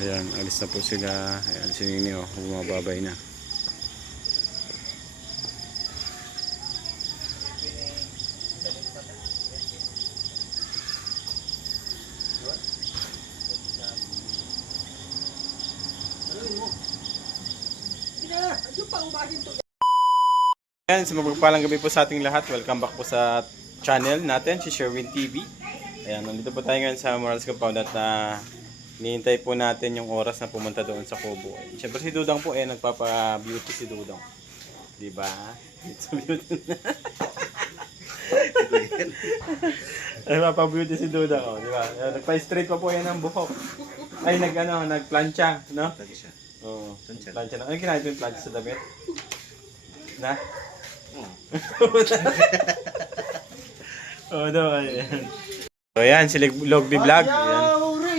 Ayan, alis na po sila. Ayan, si Nini oh, bumababay na. Ayan, sa mapagpalang gabi po sa ating lahat. Welcome back po sa channel natin, si Sherwin TV. Ayan, nandito po tayo ngayon sa Morales Compound at hinihintay po natin yung oras na pumunta doon sa Kubo. Siyempre si Dudang po, nagpapa-beauty si Dudang. Diba? It's a beauty na. Nagpapa-beauty si Dudang, oh, diba? Nagpa-straight pa po yan ang buhok. Ay, nagplancha, no? Oo, plancha na. Ano kinahin po yung plancha sa damit? Na? Oo daw, ayan. So ayan, si Logby Vlog.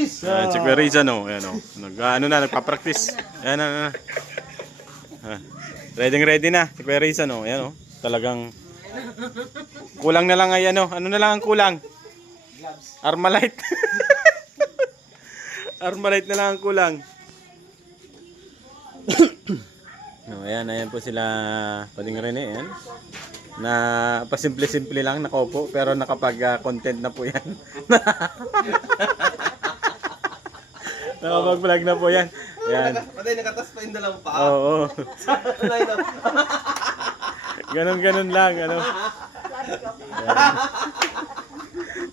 Ayan, si Kuya Riza, no? Ayan, no? Nagpa-practice. Ayan, ready na, si Kuya Riza, no? Ayan, no? Talagang kulang na lang ay ano. Ano na lang ang kulang? Armalite. Armalite na lang ang kulang. No, ayan po sila Pading Rene, ayan. Na pasimple-simple lang nakaupo pero nakapag-content na po yan. Nakapag-vlog na po yan. Ayan. Patay nakatas pa yung dalawang paa. Oo. Ganon lang, ano.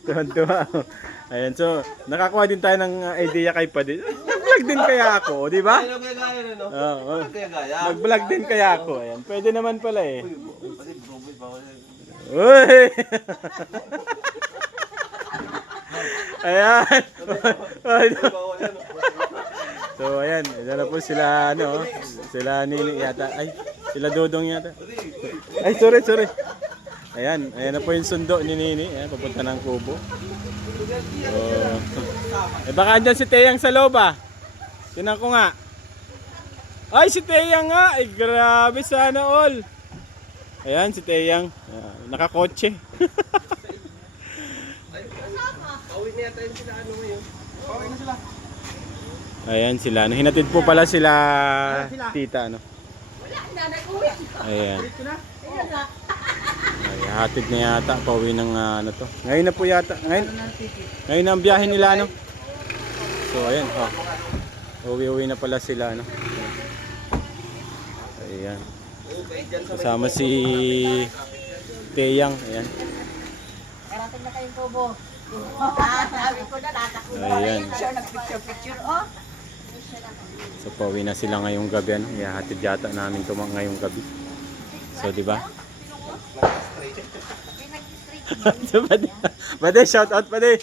Tuwan-tuwa. Ayan, so nakakuha din tayo ng idea kay Pading. Mag-vlog din kaya ako, di ba? Ano kaya gaya no? Oo. Gaya. Mag-vlog din kaya ako. Ayan, pwede naman pala eh. Kasi broboy bawal. Uy! Ayan. Bawal yan. So ayan, ito na po sila ano, sila Nini yata. Ay, sila Dodong yata. Ay, sorry. Ayan na po yung sundo ni Nini, ayan papunta ng Kubo. So, baka andyan si Teyang sa loob ah. Tinan ko nga. Ay, si Teyang nga. Ay, grabe sana all. Ayan, si Teyang. Nakakotse. Pauwi na yata yun sila ano ngayon. Pauwi na sila. Ayan sila. Hinatid po pala sila tita. Ano? Wala na, nag-uwi. Ayan. Ayun na. Ay, hatid na yata. Pauwi ng ano to. Ngayon na po yata. Ngayon na ang biyahe nila. Ano? So, ayan. Oh. Uwi na pala sila. Ano? Ayan. Kasama si Teyang. Ayan. Karating na kayong Kubo. Sabi ko na, natakbo na Ayan. kayo. Nag-picture, oh. So pauwi na sila ngayong gabi, ano? Ihahatid yata namin ito ngayong gabi. So di ba? So, Bade, shout out Bade.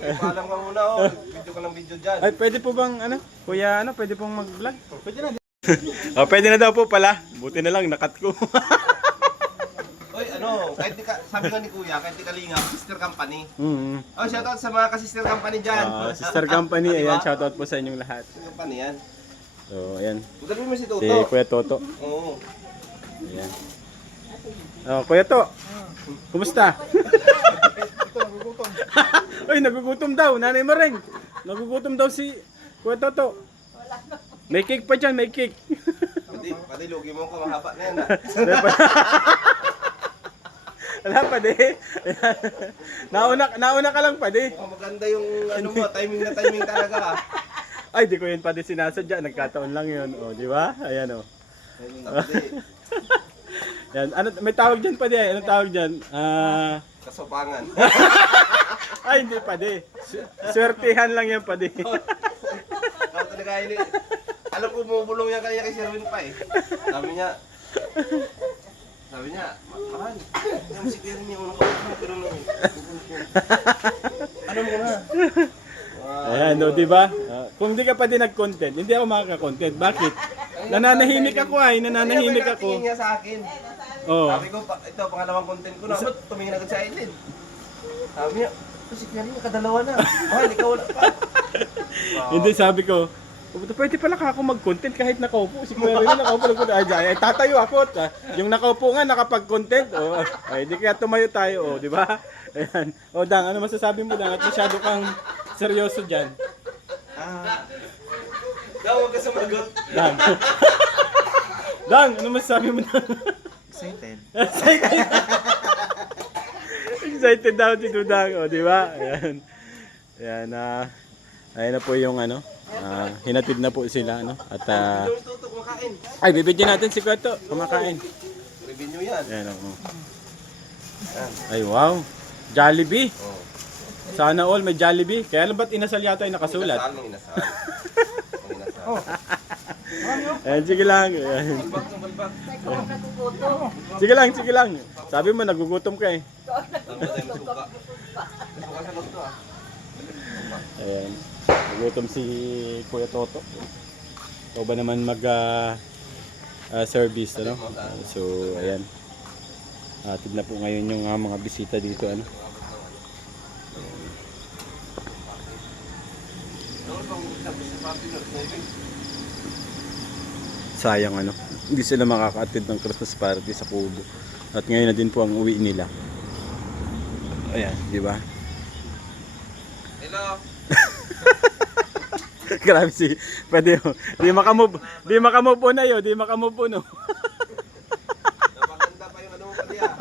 Paalam ka muna oh. Video ka ng video dyan. Ay, pwede po bang ano? Kuya, ano, pwede pong mag-vlog? Pwede na. Oh, pwede na daw po pala. Buti na lang nakat ko. Oy, ano, kahit di ka, sabi nga ni Kuya, kahit di ka lingap, sister company. Mm. Oh, shoutout sa mga ka-sister company dyan. Sister company, ayan, shout out po sa inyong lahat. Sister company yan. So, ayan. Magdalawin mo si Si Toto. Kuya Toto. Oo. Ayan. Oh, Kuya To. Kumusta? Ay, nagugutom daw. Nanay Maring. Nagugutom daw si Kuya Toto. May cake pa dyan, may cake. Pati lugi mo ka, mahaba na yan ah. Wala pa di. Nauna ka lang pa di. Oh, maganda yung ano mo, timing na timing talaga ah. Ay, di ko yun pa di sinasadya. Nagkataon lang yun. O, di ba? Ayan o. Timing na pati. Yan. Ano, may tawag dyan pa di. Anong tawag dyan? Kasopangan. Ay, hindi pa di. Swertihan lang yan pa di. Ako talaga yun eh. Alam ko bumubulong yan kaya kay Sherwin pa eh. Sabi niya, mahal, yung si Karen yung unang kawag pero nung ano mo na? Ayan, no, di ba? Kung di ka pa din nag-content, hindi ako makaka-content. Bakit? Nananahimik ako ay, nananahimik ako. Tingin niya sa akin. Oh. Sabi ko, ito, pangalawang content ko na. Ba't tumingin agad sa Aileen? Sabi niya, si Karen yung kadalawa na. Mahal, ikaw wala pa. Hindi, sabi ko, Pwede pala ka ako mag-content kahit nakaupo. Si Kuya Rene nakaupo. Ay, tatayo ako. Yung nakaupo nga nakapag-content. Oh, ay, di kaya tumayo tayo. Oh, di ba? Ayan. O, Dang, ano masasabi mo, Dang? At masyado kang seryoso dyan. Daw, huwag ka sumagot. Dang. Dang, ano masasabi mo, Dang? Excited. Excited. Excited daw si Dudang. O, di ba? Ayan. Ayan, ayan na po yung ano. Hinatid na po sila, ano. At, Yung tutok makain. ay, bibigyan natin si Kwato. Kumakain. Revenue yan. Ayan, oh. Ay, wow. Jollibee. Oh. Sana all may Jollibee. Kaya lang ba't inasal yata yung nakasulat? Inasal, inasal. Ayan, sige lang. Ayan. Balbak ng balbak. Ikaw ang nagugutom. Sige lang, sige lang. Sabi mo, nagugutom ka eh. Tama tayo masuka. Masuka sa gusto ah. Ayan. Nagugutom si Kuya Toto. Ikaw ba naman service, ano? So, ayan. Atid na po ngayon yung mga bisita dito, ano? Sayang, ano? Hindi sila makaka-attend ng Christmas party sa Kubo. At ngayon na din po ang uwi nila. Ayan, di ba? Hello. Grabe si, pwede yun. Di makamove po na yun, di makamove po no. Napaganda pa yung ano mo pati ah.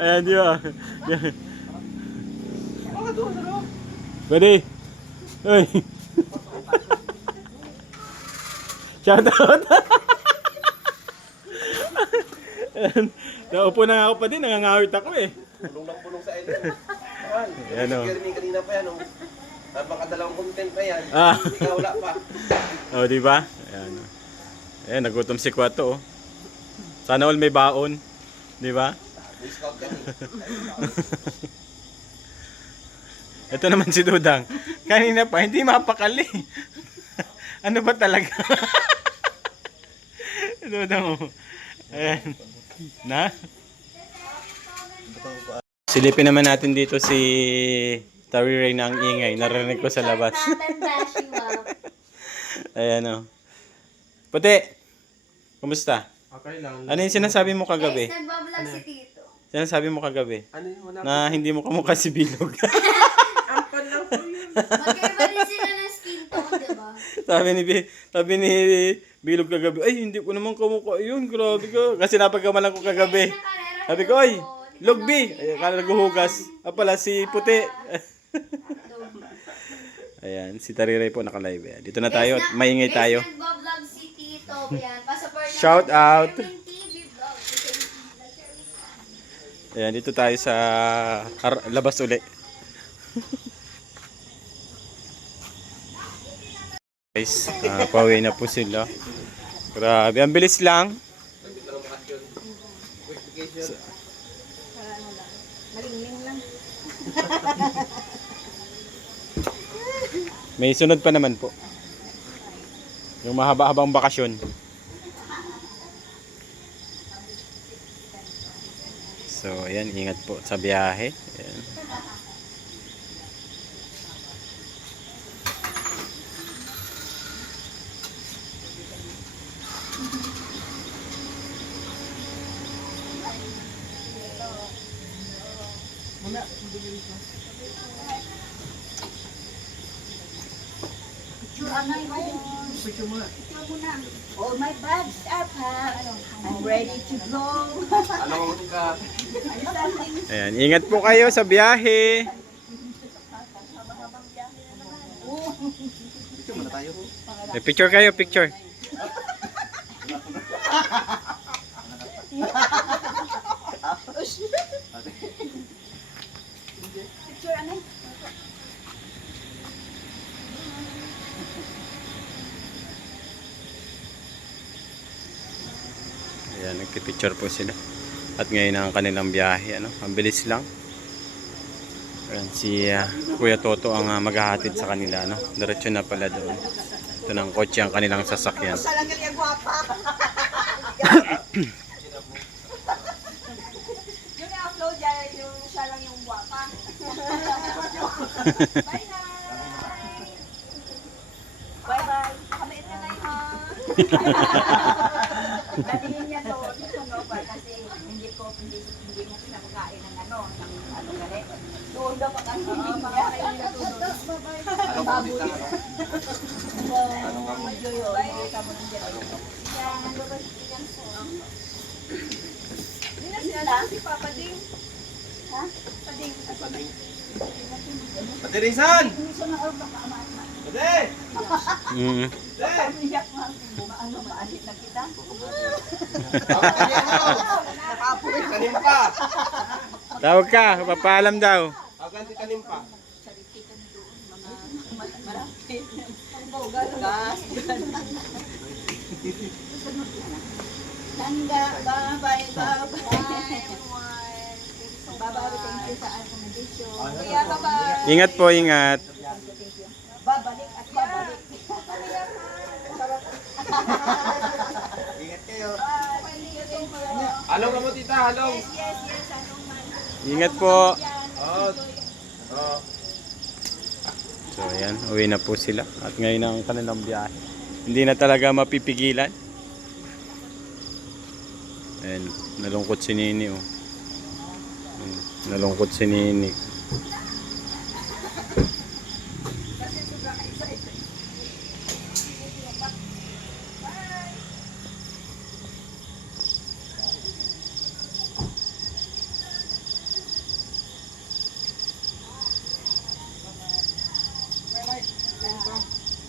Ayan, di ba? Baka doon sa loob. Pwede. Uy. Shout out. Ayan. Naupo na nga ako pa din, nangangawit ako eh. Pulong lang pulong sa ilong. Ayan. Ayan, oh. Si Jeremy kanina pa yan oh. Napakadalawang content pa yan. Ah. Ikaw wala pa. Oh, di ba? Ayan. Ayan, nagutom si Kwato oh. Sana all may baon, di ba? May scout ka ni. Ito naman si Dudang. Kanina pa, hindi mapakali. Ano ba talaga? Dudang oh. Ayan. Na? Silipin naman natin dito si Tari Ray na ang ingay. Narinig ko sa labas. Ayan o. Puti! Kumusta? Okay lang. Ano yung sinasabi mo kagabi? Nagbablog si Tito. Sinasabi mo kagabi? Ano yung wala? Na hindi mo kamukha si Bilog. Ampal lang po yun. Magkaiba rin sila ng skin tone, diba? sabi ni Bilog kagabi, ay hindi ko naman kamukha yun. Grabe ka. Kasi napagkamalan ko kagabi. Sabi ko, ay, Logbi! Ay, akala naghuhugas. Pala si Puti. Ayan, si Tariray po naka-live. Ayan. Dito na tayo at maingay tayo. Nagbablog si Tito. Yan. Pasaport Shout out. TV vlog. Ayan, dito tayo sa labas uli. Guys, pauwi na po sila. Grabe, ang bilis lang. Malingling lang. May sunod pa naman po. Yung mahaba-habang bakasyon. So, ayan, ingat po sa biyahe. Ayan. All my bags are packed. I'm ready to go. Alam mo ka. Ayan, ingat po kayo sa biyahe. Ito muna tayo. Picture kayo, picture. Picture ano? Ayan, nagpipicture po sila. At ngayon ang kanilang biyahe, ano, ang bilis lang. Ayan, si Kuya Toto ang maghahatid sa kanila, ano. Diretso na pala doon. Ito ng kotse ang kanilang sasakyan. Talagang yung guwapa. Yung i-upload yan, yung siya lang yung guwapa. Bye na! Bye-bye! Dalhin niya to, no, kasi hindi mo pinapakain ng ng galit. Doon daw pakainin niya. Anong kapit lang? Anong kapit? Si Papa Ding. Ha? Pading. Patirisan! Pati! Mm. Pati! Maalit na kita. Kanim pa! Tawag ka, papaalam daw. Agan si kanim pa. Malapit. Tanda, bye-bye, bye-bye. Bye-bye, thank you sa accommodation. Kuya, bye-bye. Ingat po, ingat. Babalik at babalik. Ingat kayo. Halong ka mo tita, halong. Ingat po. Oo. Oo. So ayan, uwi na po sila. At ngayon ang kanilang biyahe. Hindi na talaga mapipigilan. Ayan, nalungkot si Nini oh. Nalungkot si Nini.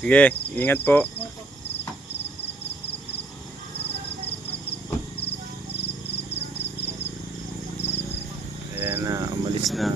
Sige, ingat po. Ayan na, umalis na.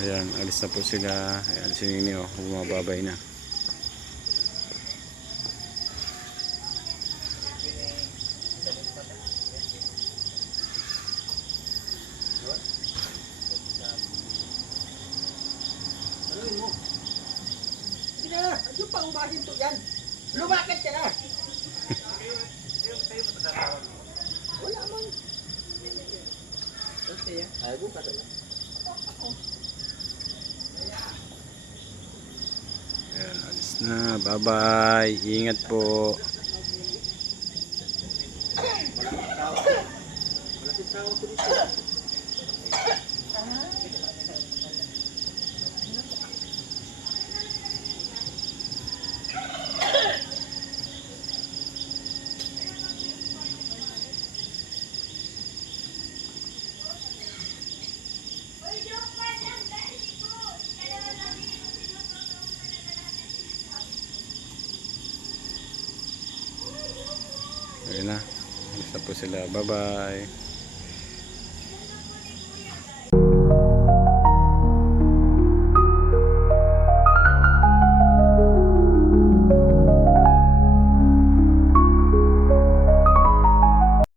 Ayan, alis na po sila. Ayan, si Nini oh, bumababay na. Ano pa ubahin to yan? Lumakit ka na! Wala man. Ay, buka tayo. Ayan, alis na. Bye-bye. Ingat po. Ayan na. Alis na po sila. Bye-bye.